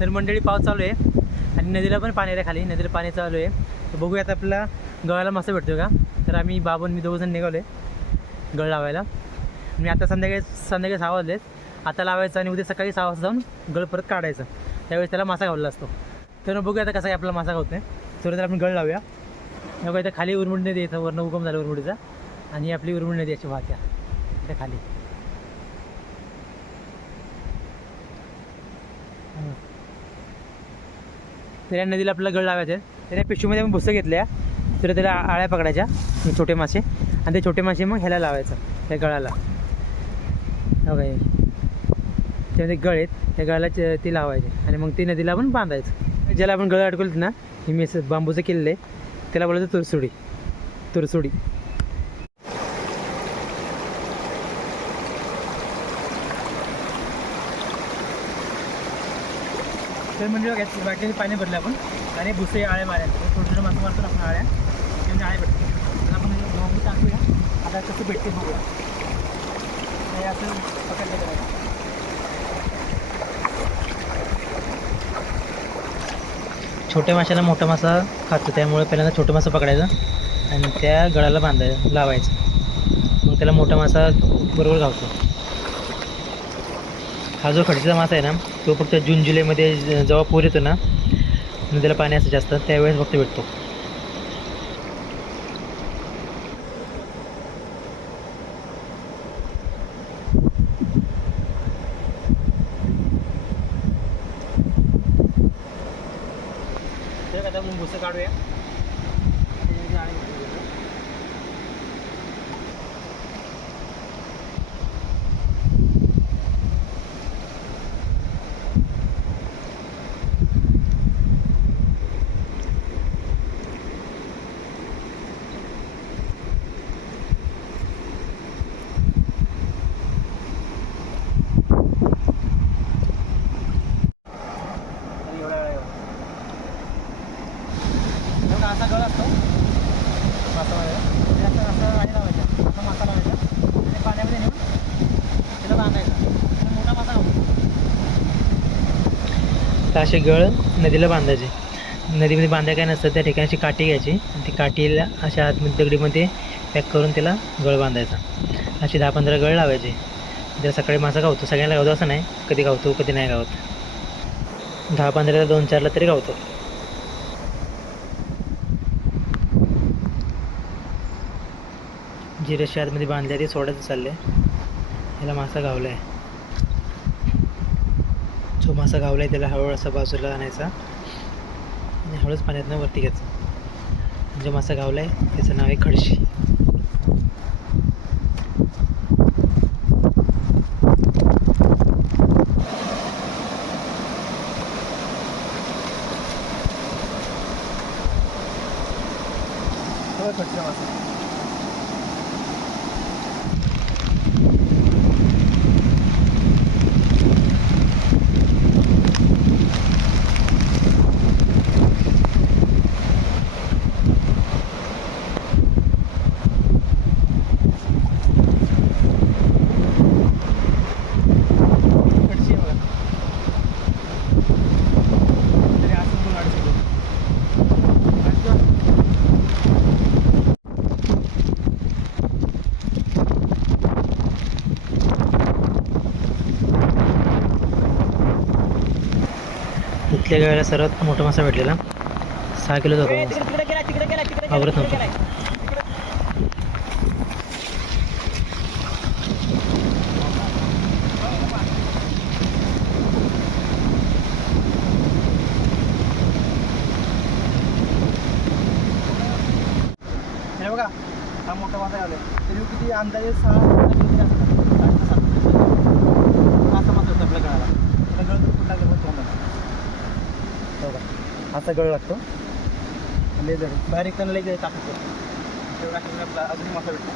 तर मंडळी पाऊस चालू आहे आणि नदीला पण पाणी आहे खाली. नदीला पाणी चालू आहे. तर बघूया आता आपल्याला गळाला मासा भेटतो का? तर आम्ही बाबून मी दोघं जण निघालो आहे गळ लावायला. मी आता संध्याकाळी संध्याकाळी सहा वाजलेत. आता लावायचं आणि उद्या सकाळी सहा वाजता जाऊन गळ परत काढायचं. त्यावेळेस त्याला मासा गावला असतो तर मग बघूया आता कसा आपला मासा गावतोय तर आपण गळ लावूया. बघा इथं खाली उरमुडी नदी येतं वरनं उगम झालं उरमुडीचा आणि आपली उरमुडी नदी अशी वाहत्या. इथं खाली. हं. तर या नदीला आपलं गळ लावायचे आहेत. तर या पिशवीमध्ये आपण भुसं घेतल्या. तर त्याला आळ्या पकडायच्या. छोटे मासे. आणि ते छोटे मासे मग ह्याला लावायचं. त्या गळाला. हो त्यामध्ये गळ आहेत. त्या गळाला ते लावायचे. आणि मग ते नदीला आपण बांधायचं. ज्याला आपण गळ अडकवलं ना हे मी बांबूचं केलेलं आहे. त्याला बोलायचं तुरसुडी. तुरसुडी. तर म्हणजे बघा बाटलीने पाणी भरलं आपण. आणि भुसे आळ्या माऱ्या छोटे छोटे मासे मारतो आपण आळ्या म्हणजे आळे भेटतो आपण हे टाकूया आता कसं भेटते बघूया. हे असं पकडलं करायचं छोट्या माशाला मोठा मासा खातो त्यामुळे पहिल्यांदा छोटं मासा पकडायचा आणि त्या गळाला बांधायचं लावायचं. मग त्याला मोठा मासा बरोबर गावतो. हा जो खडीचा मासा आहे ना तो फक्त जून जुलैमध्ये जेव्हा पूर येतो ना नदीला पाणी असतं जास्त त्यावेळेस फक्त भेटतो. काढूया. असा असा गळ असतो. मासा असं असं आणि लावायचा. असा मासा लावायचा. आणि पाण्यामध्ये नेऊन त्याला बांधायचा. मोठा मासा तर असे गळ नदीला बांधायचे. नदीमध्ये बांधाय काय नसतं त्या ठिकाणी अशी काठी घ्यायची. आणि ती काठीला अशा आतमध्ये दगडीमध्ये पॅक करून त्याला गळ बांधायचा. असे दहा पंधरा गळ लावायचे. जर सकाळी मासा गावतो सगळ्यांना गावतो असं नाही. कधी गावतो कधी नाही गावत दहा पंधराला दोन चारला तरी गावतो जी रशी आतमध्ये बांधल्या ते सोडायचं आहे त्याला मासा गावला आहे जो मासा गावला आहे त्याला हळूहळू असा बाजूला आणायचा. आणि हळूच पाण्यातनं वरती घ्यायचं. जो मासा गावला आहे त्याचं नाव आहे खडशी. खडशा मासा खडशी आहे बघा तरी असं पण अडचण इथल्या गावाला सर्वात मोठा मासा भेटलेला. सहा किलो जातो आवरत नव्हतं. बघा हा मोठा मासा आलाय तरी किती अंदाजे सहा किती असतात आठ ते सात किलो. असा मासा होता आपल्या गळाला त्या गळ जर कुठला गेला तोंडाला हो का असा गळ लागतो. लेझर बारीक एकताना लेझर टाकतो तेवढा आपला अजून मसा भेटतो.